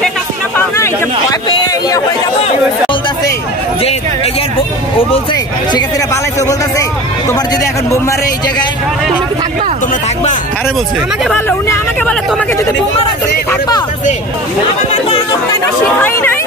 শেখ হাসিনা পাও না এটা ভয় পেয়ে ইয়ে হয়ে যাবে বলতাছে যে এই যে ও বলছে শেখ হাসিনা পালাইছে বলতাছে তোমার যদি এখন বোম মারে এই জায়গায় তুমি কি থাকবা তোমরা থাকবা আরে বলছে আমাকে বলো উনি আমাকে বলে তোমাকে যদি বোম মারে তুমি কি থাকবা আমাকে তো কেন শিখাই নাই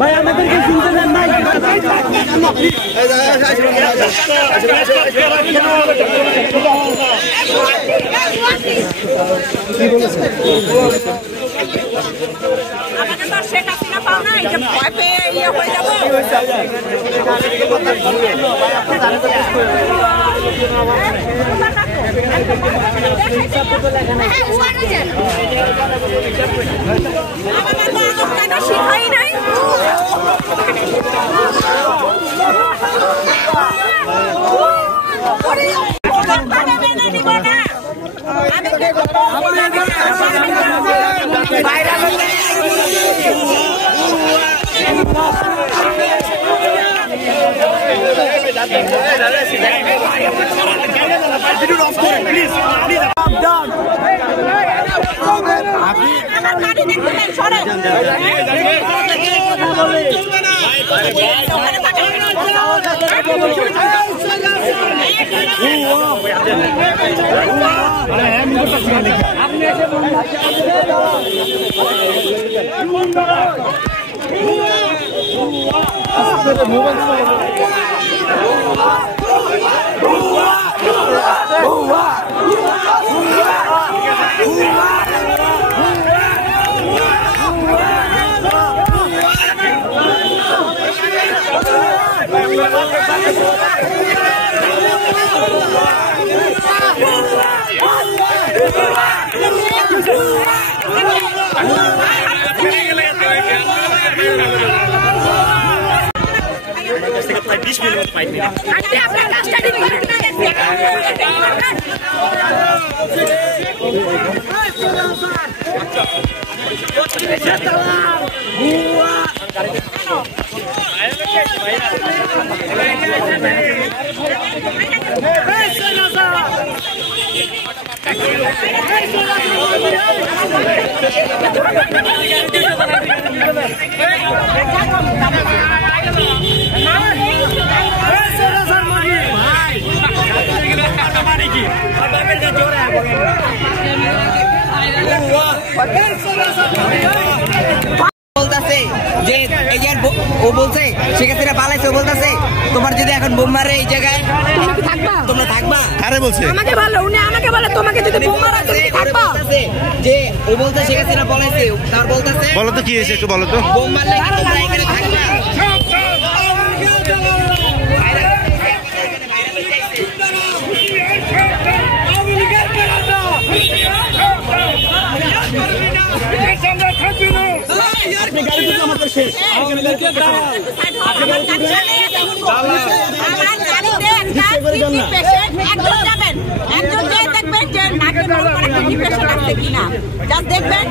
ভাই আমাদেরকে শুনতে দেন নাই আমাকে তো শেখ হাসিনা পাও না এটা ভয় পেয়ে ইয়ে হয়ে যাবে শিখাই নাই বলতাছে যে এই যে ও বলছে শেখ হাসিনা পালাইছে বলতাছে তোমার যদি এখন বোম মারে এই জায়গায় তুমি কি থাকবা তোমরা থাকবা আরে বলছে আমাকে বলো উনি আমাকে বলে তোমাকে যদি বোম মারে তুমি কি থাকবা যে ও বলছে শেখ হাসিনা পালাইছে তার বলতাছে বলো তো কি হয়েছে একটু বলো তো বোম মারলে কি তোমরা এখানে থাকবা দেখবেন